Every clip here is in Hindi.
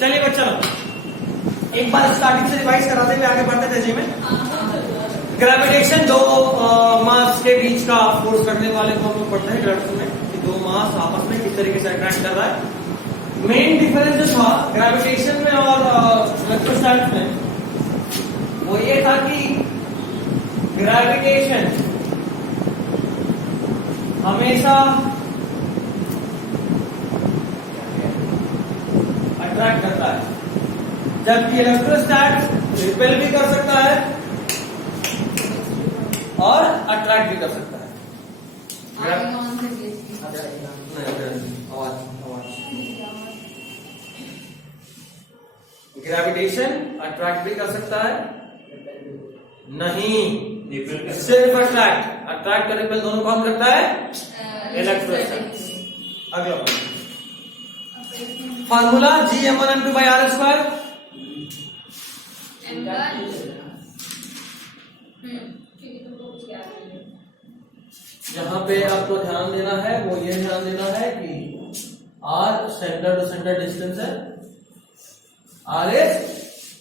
चलिए बच्चा एक बार स्टार्टिंग से रिवाइज कराते हुए आगे बढ़ते तेजी में। ग्रेविटेशन दो मास के बीच का फोर्स करने वाले को हम लोग पढ़ते हैं ग्रेविटेशन में कि दो मास आपस में किस तरीके से अट्रैक्ट कर रहा है। मेन डिफरेंस जो था ग्रेविटेशन में और इलेक्ट्रोस्टैटिक्स में वो ये था कि ग्रेविटेशन हमेशा अट्रैक्ट करता है, जबकि इलेक्ट्रोस्टैट रिपेल भी कर सकता है और अट्रैक्ट भी कर सकता है। ग्रेविटेशन अट्रैक्ट भी कर सकता है, नहीं सिर्फ अट्रैक्ट और रिपेल दोनों कौन करता है? इलेक्ट्रोस्टैट। अगला फार्मूला Gm1m2/r²। यहाँ पे आपको ध्यान देना है वो ये ध्यान देना है कि R centre to centre distance है, R is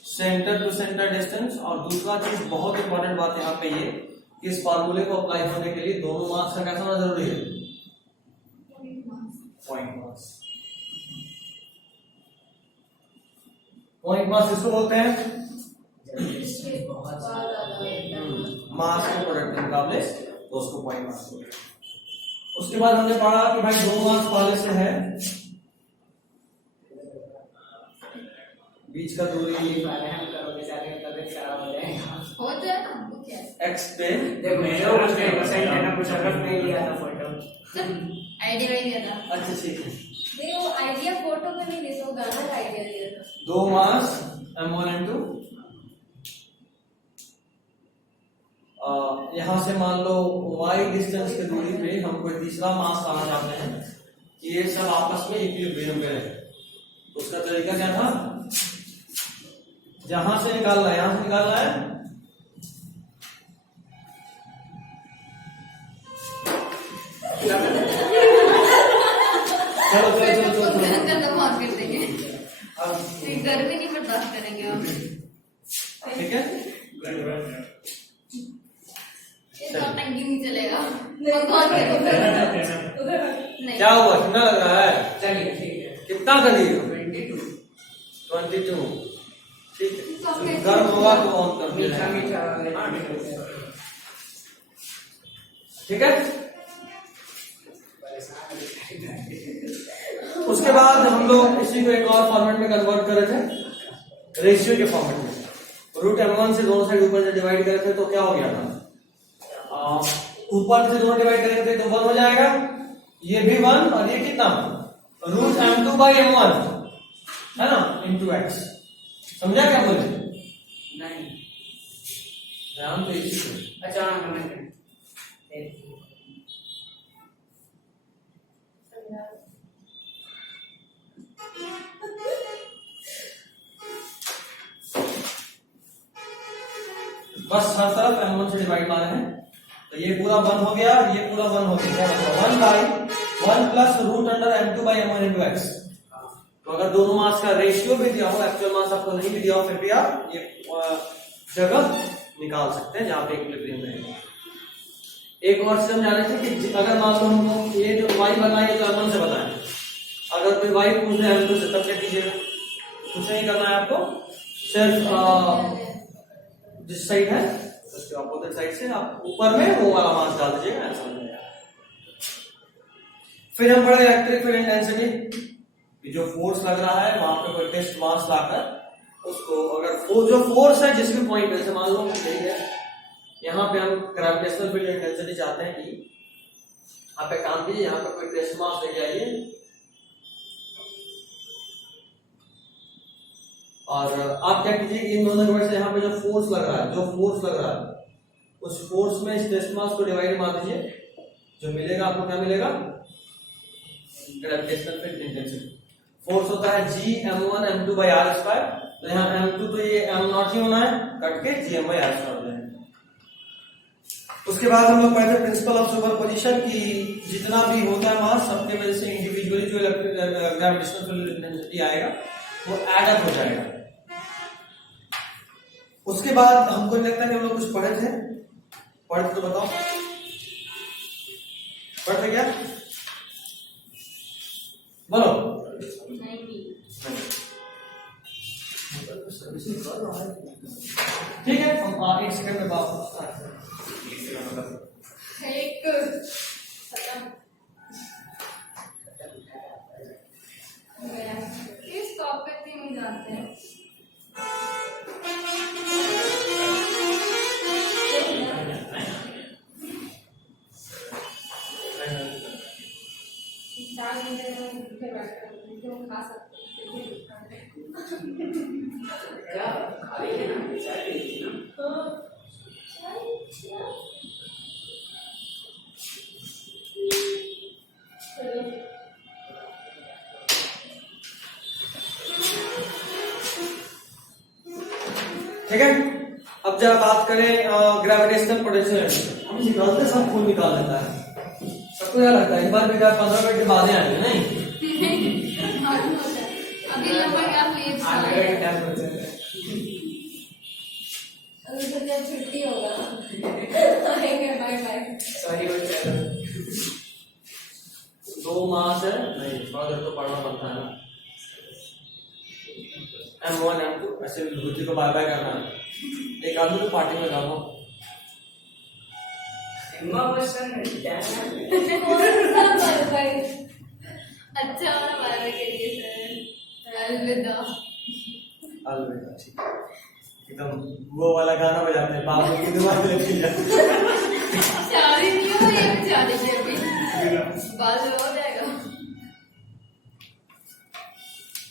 centre to centre distance. और दूसरा चीज बहुत इंपॉर्टेंट बात यहाँ पे ये कि इस फार्मूले को अप्लाई होने के लिए दोनों मास का कैसा होना जरूरी है? Point mass. पॉइंट मास इसको बोलते हैं मास के प्रोडक्ट के मुकाबले, तो उसको पॉइंट मास बोलते हैं। उसके बाद हमने पढ़ा कि भाई दो मास वाले से है बीच का दूरी एक्स पे अच्छा ठीक है। आइडिया फोटो में नहीं देखो, गलत आइडिया दिया था। दो मास m1 m2 यहां से मान लो y डिस्टेंस की दूरी पे हम कोई तीसरा मास लाना चाहते हैं कि ये सब आपस में इक्विलिब्रियम पे रहे। उसका तरीका क्या था? जहां से निकालना है, यहां से निकालना है चलो गर्मी नहीं बर्दाश्त करेंगे हम, ठीक है। टंकी नहीं चलेगा। क्या हुआ, कितना लग रहा है? चलिए ठीक है। कितना कर दिए? 22 ठीक है। गर्म होगा तो ऑन कर दिया, ठीक है। उसके बाद हम लोग इसी को एक और फॉर्मेट में कन्वर्ट कर रहे थे, रेशियो के फॉर्मेट में। रूट m1 से दोनों साइड ऊपर से डिवाइड करे थे तो क्या हो गया था? ऊपर से दोनों डिवाइड करे थे तो 1 हो जाएगा, ये भी 1 और ये कितना? रूट m2/m1 है ना, इंटू x। समझा क्या बोले? नहीं ध्यान तो इसी पे। अच्छा बस हर तरफ m1 से डिवाइड मारे हैं तो ये पूरा 1 हो गया, ये पूरा 1 हो गया। 1/1 plus root under m2/m1 into x। तो अगर दोनों मास का रेशियो भी दिया हो, एक्चुअल मास आपको नहीं भी दिया हो, फिर भी आप ये जगह निकाल सकते हैं जहां पे इक्विलिब्रियम रहेगा। एक और चीज हम जाने थे कि अगर मान लो हमको ये जो y बनाए तो m1 से बनाए, अगर कोई y पूछ रहे m2 से तब क्या कीजिएगा? कुछ नहीं करना है आपको, सिर्फ जिस साइड है उसके ऑपोजिट साइड से आप ऊपर में वो वाला मास डाल दीजिएगा, ऐसा हो जाएगा। फिर हम पढ़े इलेक्ट्रिक फील्ड इंटेंसिटी, जो फोर्स लग रहा है वहां पे कोई टेस्ट मास लाकर उसको, अगर जो फोर्स है जिस भी पॉइंट पे, से मान लो यही है, यहाँ पे हम ग्रेविटेशनल फील्ड इंटेंसिटी चाहते हैं कि आप एक काम कीजिए, यहाँ पे कोई टेस्ट मास लेके आइए और आप क्या कीजिए कि इन दोनों के वजह से यहाँ पे जो फोर्स लग रहा है उस फोर्स में इस टेस्ट मास को डिवाइड मार दीजिए, जो मिलेगा आपको क्या मिलेगा? Gravitational field intensity. फोर्स होता है Gm1m2/r²। तो यहाँ m2 तो ये m0 ही होना है, कट के Gm/r² हो जाएगा। उसके बाद हम लोग पढ़े थे प्रिंसिपल ऑफ सुपरपोजिशन की जितना भी होता है मास सबके वजह से इंडिविजुअली जो ग्रेविटेशनल फील्ड इंटेंसिटी आएगा वो एड अप हो जाएगा। उसके बाद हमको नहीं लगता कि हम लोग कुछ पढ़े थे, पढ़े तो बताओ, पढ़े क्या बोलो। ठीक है, हम एक सेकंड में वापस एक इस टॉपिक पे नहीं जानते हैं। खा सकते क्या खाली है ना, चाय पीती ना। ठीक है। अब जब बात करें ग्रेविटेशनल पोटेंशियल, हम निकालते सब खून निकाल लेता है, सबको क्या लगता है एक बार भी 15 मिनट के बाद आएंगे नहीं? अभी लगभग आप लेट जब छुट्टी होगा बाय बाय। सॉरी बच्चा, 2 मास है नहीं, थोड़ा देर तो पढ़ना पड़ता है ना। M1 M2 ऐसे विभूति को बाय बाय करना है। एक आदमी को पार्टी में जाओ, सिम्मा क्वेश्चन अच्छा वाला के लिए सर अलविदा। अलविदा, ठीक है। एकदम वो वाला गाना बजाते हैं, बाबू की दुआ लेके जा। शादी नहीं हो, ये भी शादी है अभी, बाल हो जाएगा।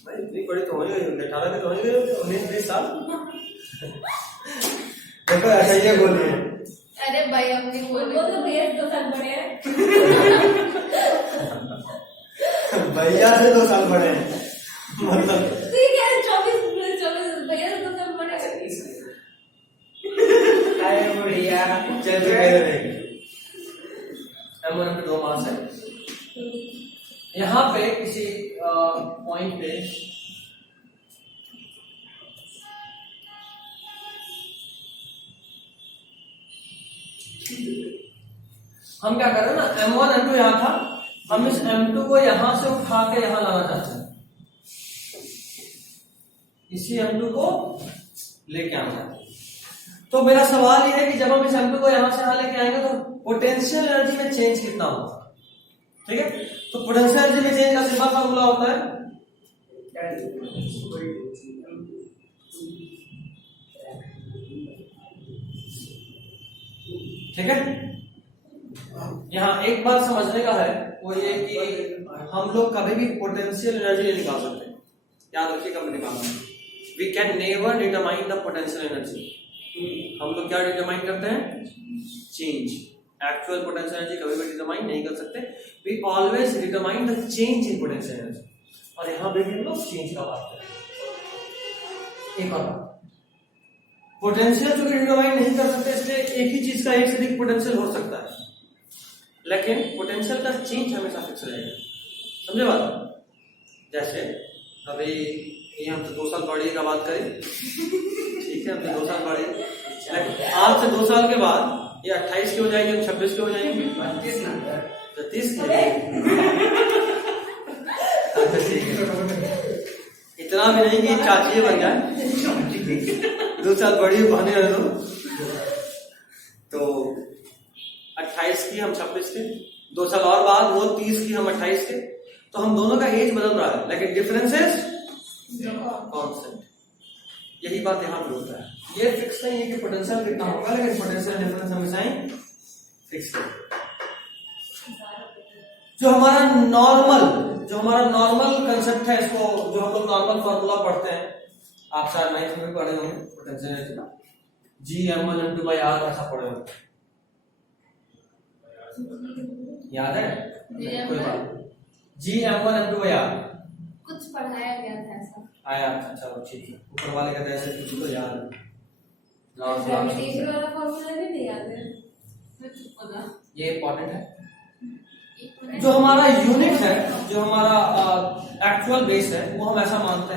भाई इतनी बड़ी तो हो ही गई, 18 के तो हो ही गई, 19-20 साल। देखो ऐसा ही बोलिए। अरे भाई अपनी बोलो तो भैया 2 साल बड़े हैं। भैया से 2 साल बड़े हैं, मतलब ठीक है 24 भैया से 2 साल बड़े हैं। अरे बढ़िया, चल रहे M1 में 2 मास है। यहाँ पे किसी पॉइंट पे हम क्या कर रहे हैं ना, M1 M2 यहाँ था, हम इस M2 को यहां से उठा के यहां लाना चाहते हैं, इसी M2 को लेके आना है। तो मेरा सवाल यह है कि जब हम इस M2 को यहां से यहां लेके आएंगे तो पोटेंशियल एनर्जी में चेंज कितना होगा? ठीक है, तो पोटेंशियल एनर्जी में चेंज का सिंपल फार्मूला होता है ठीक है। यहाँ एक बात समझने का है, वो ये कि हम लोग कभी भी पोटेंशियल एनर्जी नहीं निकाल सकते, याद रखिए कभी निकालना। We can never determine the potential energy. हम लोग क्या डिटरमाइन करते हैं? चेंज। एक्चुअल पोटेंशियल एनर्जी कभी भी डिटरमाइन नहीं कर सकते। We always determine the change in potential energy. और यहाँ पे हम लोग चेंज का बात करें। एक और बात, पोटेंशियल जो डिटरमाइन नहीं कर सकते, इसलिए एक ही चीज का एक से अधिक पोटेंशियल हो सकता है, लेकिन पोटेंशियल का चेंज हमेशा फिक्स रहेगा। समझे बात? जैसे अभी ये हम 2 साल बड़े का बात करें, ठीक है, हम 2 साल बड़े, लेकिन आज से 2 साल के बाद ये 28 की हो जाएगी, हम 26 के हो जाएंगे, 32 ना 30 की। इतना भी नहीं कि चाची बन जाए, 2 साल बड़ी बने रह दो। तो 28 की हम 26 के, 2 साल और बाद वो 30 की हम 28 के, तो हम दोनों का एज बदल रहा है, लेकिन डिफरेंसेस कांस्टेंट। यही बात यहाँ पे होता है। ये फिक्स नहीं है कि पोटेंशियल कितना होगा, लेकिन पोटेंशियल डिफरेंस हमेशा ही फिक्स है। जो हमारा नॉर्मल कंसेप्ट है, इसको जो हम लोग नॉर्मल फॉर्मूला पढ़ते हैं, आप शायद 9th में भी पढ़े होंगे पोटेंशियल एनर्जी का, G(m1 m2/r) ऐसा पढ़े होंगे, याद है? कोई बात, G(m1 m2/r) कुछ पढ़ाया गया था ऐसा आया। चलो ठीक है, ऊपर वाले का ऐसे कुछ तो याद है। ग्रेविटेशन वाला फॉर्मूला भी नहीं याद है, ये इंपॉर्टेंट है। जो हमारा यूनिट है, जो हमारा एक्चुअल बेस है वो हम ऐसा मानते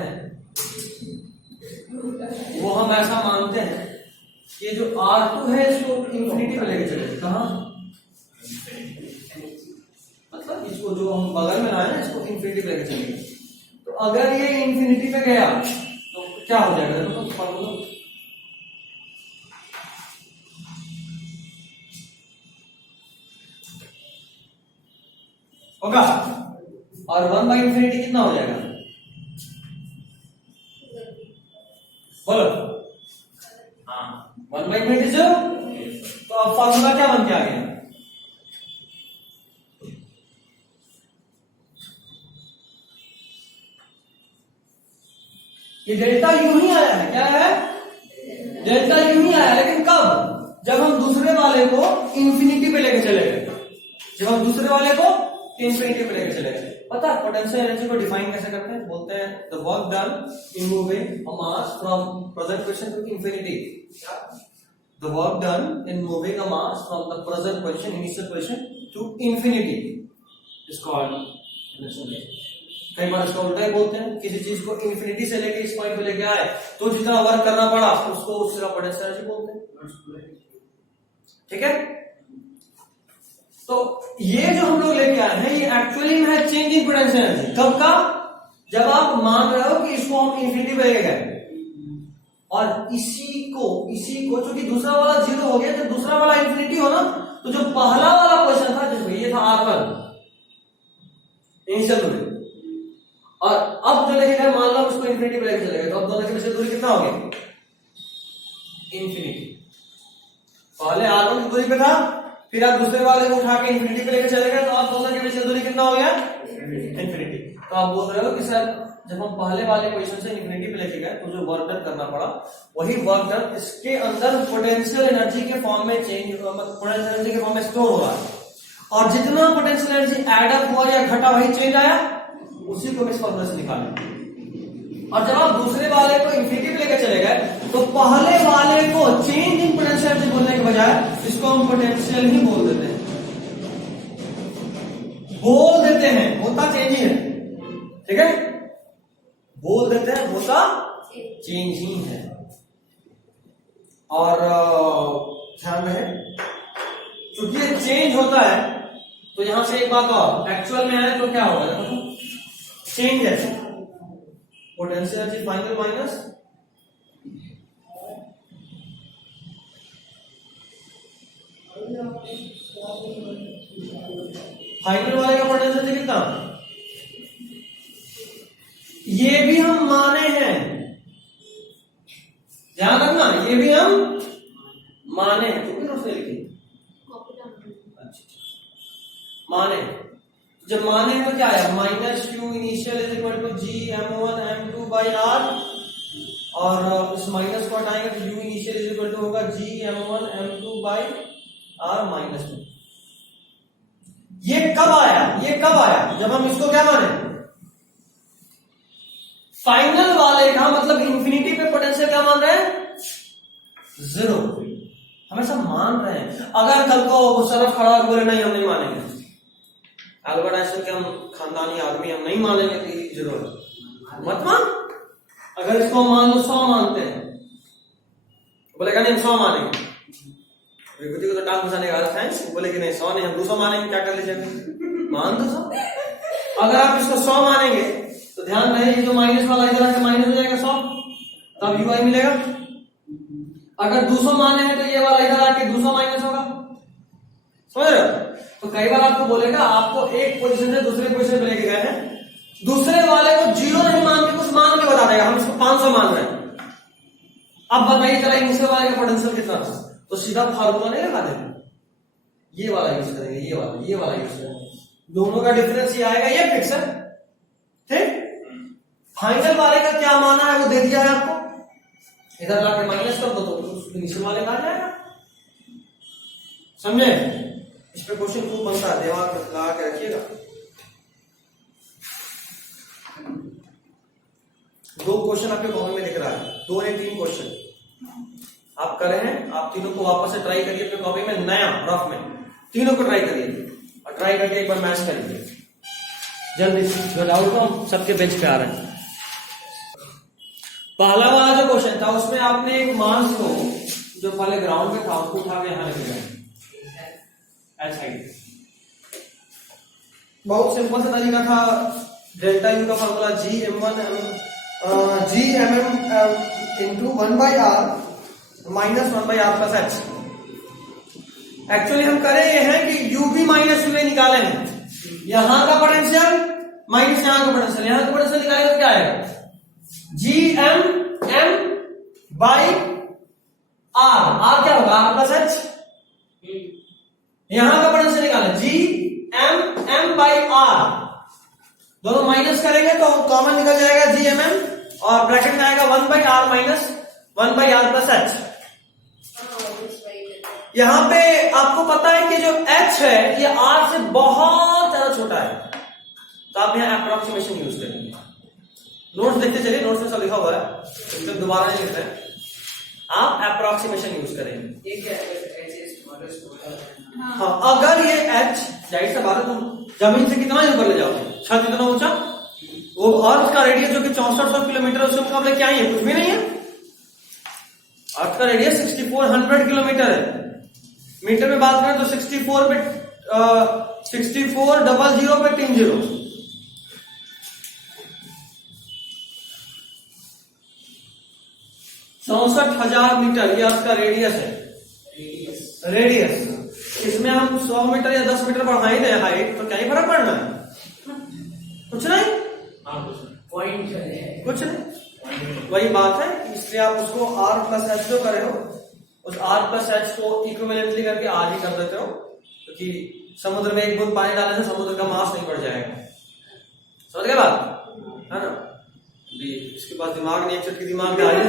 हैं, कि जो R2 है इसको इंफिनिटी पे लेके चले। कहाँ? मतलब इसको जो हम बगल में लाए ना इसको इंफिनिटी पे लेके चलेंगे। तो अगर ये इंफिनिटी पे गया तो क्या हो जाएगा? तो फॉर्मूला होगा, और 1/इंफिनिटी कितना हो जाएगा? बोलो। हाँ, 1/इंफिनिटी जो, तो अब फॉर्मूला क्या बन के आ गया? ये डेल्टा यू ही आया है। क्या है? डेल्टा यू ही आया, लेकिन कब? जब हम दूसरे वाले को इंफिनिटी पे लेके चले गए। पता है पोटेंशियल एनर्जी को डिफाइन कैसे करते हैं? बोलते हैं the work done in moving a mass from present position to infinity. The work done in moving a mass from the present position, initial position to infinity is called energy. कई बार इसका उल्टा ही बोलते हैं, किसी चीज को इंफिनिटी से लेके इस पॉइंट पे लेके आए तो जितना वर्क करना पड़ा उसको उसका पोटेंशियल एनर्जी बोलते हैं। ठीक है, तो ये जो हम लोग लेके आए हैं ये एक्चुअली में है चेंजिंग पोटेंशियल एनर्जी। कब का? जब आप मान रहे हो कि इसको हम इंफिनिटी पे लेके गए और इसी को चूंकि दूसरा वाला 0 हो गया, जब दूसरा वाला इंफिनिटी हो ना तो जो पहला वाला क्वेश्चन था जिसमें ये था R1 इनिशियल में, और अब जो लेके गए मान लो उसको इंफिनिटी पे लेके चले गए, तो अब दोनों के बीच की दूरी कितना हो गया? इंफिनिटी। पहले R1 की दूरी पे था, फिर आप दूसरे वाले को उठा के इंफिनिटी पे लेके चले गए, तो आप दोनों के बीच की दूरी कितना हो गया? इंफिनिटी। तो आप बोल रहे हो कि सर जब हम पहले वाले पोजीशन से इंफिनिटी पे लेके गए तो जो वर्क डन करना पड़ा वही वर्क डन इसके अंदर पोटेंशियल एनर्जी के फॉर्म में चेंज, पोटेंशियल एनर्जी के फॉर्म में स्टोर हो रहा है, और जितना पोटेंशियल एनर्जी ऐड अप हुआ या घटा वही चेंज आया, उसी को हम इस फॉर्मूला से निकालेंगे। और जब आप दूसरे वाले को इंफिनिटी पे लेके चले गए तो पहले वाले को चेंज इन पोटेंशियल एनर्जी बोलने के बजाय इसको हम पोटेंशियल ही बोल देते हैं, होता चेंज ही है। ठीक है, बोल देते हैं होता चेंज ही है। और ध्यान रहे क्योंकि ये चेंज होता है तो यहां से एक बात और, एक्चुअल में है तो क्या होगा? चेंज है potential energy final minus final वाले का पोटेंशियल एनर्जी कितना? ये भी हम माने हैं, ध्यान रखना, ये भी हम माने हैं। तो भी उसने लिखी माने, जब माने हैं तो क्या है? Minus Q initial is equal to G m1 m2 by r, और इस माइनस को हटाएंगे तो u initial is equal to होगा G m1 m2 by r minus 2। ये कब आया? जब हम इसको क्या माने? फाइनल वाले का मतलब इंफिनिटी पे पोटेंशियल क्या मान रहे हैं? 0। हमेशा मान रहे हैं। अगर कल को मुशर्रफ खड़ा होकर बोले नहीं हम नहीं मानेंगे, अल्बर्ट आइंस्टाइन के हम खानदानी आदमी हम नहीं मानेंगे, तो जरूर मत मान। अगर इसको मान लो 100 मानते हैं, बोलेगा नहीं हम 100 मानेंगे, विभूति को तो टांग घुसाने का आदत है, बोले कि नहीं 100 नहीं हम 200 मानेंगे, क्या कर लीजिएगा? मान 200। अगर आप इसको 100 मानेंगे तो ध्यान रहे ये जो माइनस वाला इधर आके माइनस हो जाएगा 100, तब ui मिलेगा। अगर 200 माने हैं तो ये वाला इधर आके 200 माइनस होगा, समझ रहे हो? तो कई बार आपको बोलेगा आपको एक पोजीशन से दूसरे पोजीशन पे लेके गए हैं, दूसरे वाले को 0 नहीं मान के कुछ मान के बता देगा हम इसको 500 मान रहे हैं। अब बताइए जरा इनिशियल वाले का पोटेंशियल कितना था? तो सीधा फार्मूला नहीं लगा देंगे, ये वाला यूज करेंगे, ये वाला यूज करेंगे, दोनों का डिफरेंस ये आएगा, ये फिक्स है। ठीक, फाइनल वाले का क्या माना है वो दे दिया है आपको, इधर लाके माइनस कर दो तो इनिशियल वाले का आ जाएगा। समझे? इस पे क्वेश्चन खूब बनता है, दिमाग में लगा के रखिएगा। 2 क्वेश्चन आपके कॉपी में दिख रहा है, 2 या 3 क्वेश्चन आप करे हैं, आप तीनों को वापस से ट्राई करिए अपने कॉपी में, नया रफ में तीनों को ट्राई करिए और ट्राई करके एक बार मैच करिए। जल्दी जो डाउट हो हम सबके बेंच पे आ रहे हैं। पहला वाला जो क्वेश्चन था उसमें आपने एक मास को जो पहले ग्राउंड पे था उसको उठा के यहाँ लेके गए एच हाइट। बहुत सिंपल सा तरीका था। डेल्टा यू का formula G M M into 1/r minus 1/r plus H. Actually हम करें ये हैं कि U B minus U A निकाले हैं। यहां का पोटेंशियल माइनस यहां का पोटेंशियल, यहां का पोटेंशियल निकाले तो क्या आएगा? G M M by R. R क्या होगा? R plus H. यहां का पोटेंशियल निकाले G M M by R. दोनों माइनस करेंगे तो कॉमन निकल जाएगा जी एम एम और ब्रैकेट में आएगा 1/r minus 1/r plus H. यहां पे आपको पता है कि जो h है ये r से बहुत ज्यादा छोटा है, तो आप यहां अप्रोक्सीमेशन यूज करेंगे। नोट्स देखते चलिए, नोट्स में सब लिखा हुआ है, इसको दोबारा नहीं लिखते हैं। आप अप्रोक्सीमेशन यूज करेंगे। हाँ, अगर ये h जाहिर सा बात है तुम जमीन से कितना ऊपर ले जाओगे, छत इतना ऊंचा, वो अर्थ का रेडियस जो कि 6400 किलोमीटर उसके मुकाबले क्या ही है? कुछ भी नहीं है। अर्थ का रेडियस 6400 किलोमीटर है। मीटर में बात करें तो 64 पे 6400 पे 3 जीरो, 64,000 मीटर ये अर्थ का रेडियस है। रेडियस इसमें हम 100 मीटर या 10 मीटर बढ़ाई दे हाइट तो क्या ही फर्क पड़ना है? कुछ नहीं, कुछ नहीं। वही बात है, इसलिए आप उसको r प्लस एच जो करे हो उस r प्लस एच को इक्विवेलेंटली करके r ही कर देते हो, क्योंकि समुद्र में एक बूंद पानी डालने से समुद्र का मास नहीं बढ़ जाएगा। समझ गए बात है ना? इसके पास दिमाग नहीं, चुटकी दिमाग में आ रही है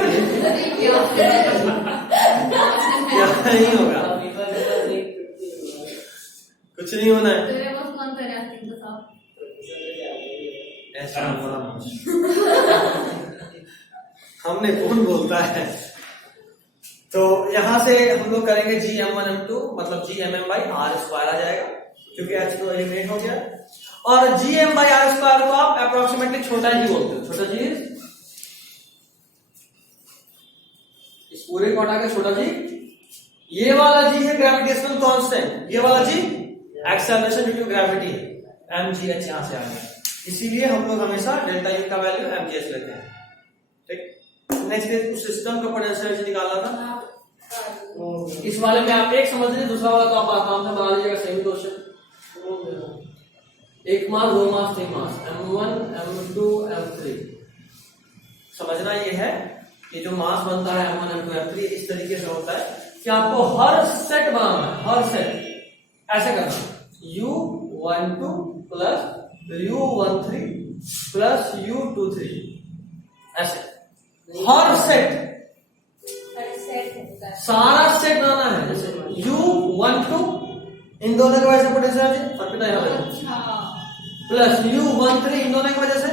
क्या नहीं होगा, कुछ नहीं होना है। ऐसा हमने कौन बोलता है। तो यहां से हम लोग करेंगे G M one M two मतलब G M M by R square आ जाएगा, क्योंकि एच तो एलिमिनेट हो गया। और G M by R square को आप अप्रोक्सीमेटली छोटा जी बोलते हो। छोटा जी इस पूरे को हटा के छोटा जी, ये वाला जी है ग्रेविटेशनल कांस्टेंट, ये वाला जी एक्सेलरेशन ड्यू टू ग्रेविटी है, एम जी एच यहां से आ गया। इसीलिए हम लोग हमेशा डेल्टा यू का वैल्यू एम जी एच लेते हैं। ठीक, नेक्स्ट उस सिस्टम का पोटेंशियल निकालना था। इस वाले में आप एक समझ लीजिए, दूसरा वाला तो आप आराम से बना लीजिएगा सेम क्वेश्चन। एक मास, दो मास, तीन मास, M1 M2 M3। समझना ये है कि जो मास बनता है M1 M2 M3 इस तरीके से होता है कि आपको हर सेट बनाना है, हर सेट ऐसे करना है U12 plus U13 plus U23, ऐसे हर सेट सारा सेट बनाना है। जैसे U12 इन दोनों की वजह से पोटेंशियल फर्क नहीं होगा, प्लस U13 इन दोनों की वजह से,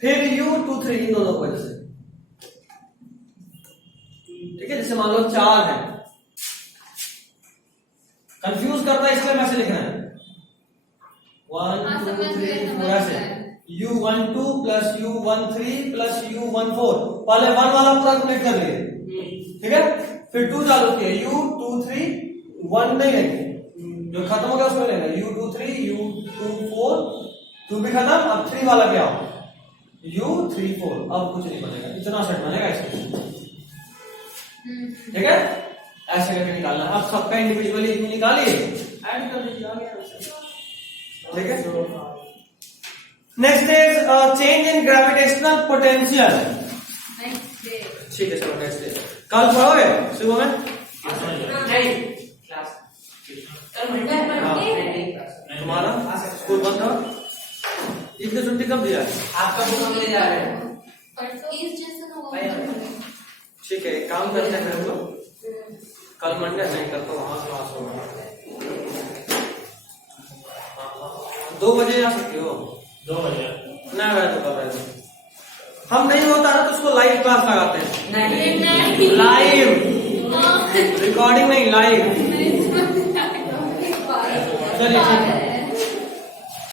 फिर U23 इन दोनों की वजह से। ठीक है, जैसे मान लो 4 है, कंफ्यूज करता है इसलिए मैसे लिखना है 1 2 3 4 ऐसे U12 plus U13 plus U14। पहले 1 वाला पूरा कंप्लीट कर लिए, ठीक है, फिर 2 चालू किया, U23 1 नहीं लेंगे, जो खत्म हो गया उसमें लेंगे U23 U24, 2 भी खत्म, अब 3 वाला क्या हो U34। अब कुछ नहीं बनेगा, इतना सेट बनेगा इसमें। ठीक है, ऐसे करके निकालना है। अब सबका इंडिविजुअली निकालिए, ऐड कर दीजिए, आ गया। ठीक है, next is change in gravitational potential. ठीक है, चलो नेक्स्ट डे कल पढ़ोगे सुबह में? नहीं, क्लास तुम्हारा स्कूल बंद था, ईद की छुट्टी कब दिया है? आपका बुक हम ले जा रहे हैं। ठीक है, काम करते हैं हम लोग, कल मंडे नहीं, कल तो वहां क्लास होगा। 2 बजे आ सकते हो? 2 बजे ना गए तो कब आए? हम नहीं होता है तो उसको लाइव क्लास लगाते हैं। नहीं, लाइव रिकॉर्डिंग नहीं, लाइव। चलिए ठीक है।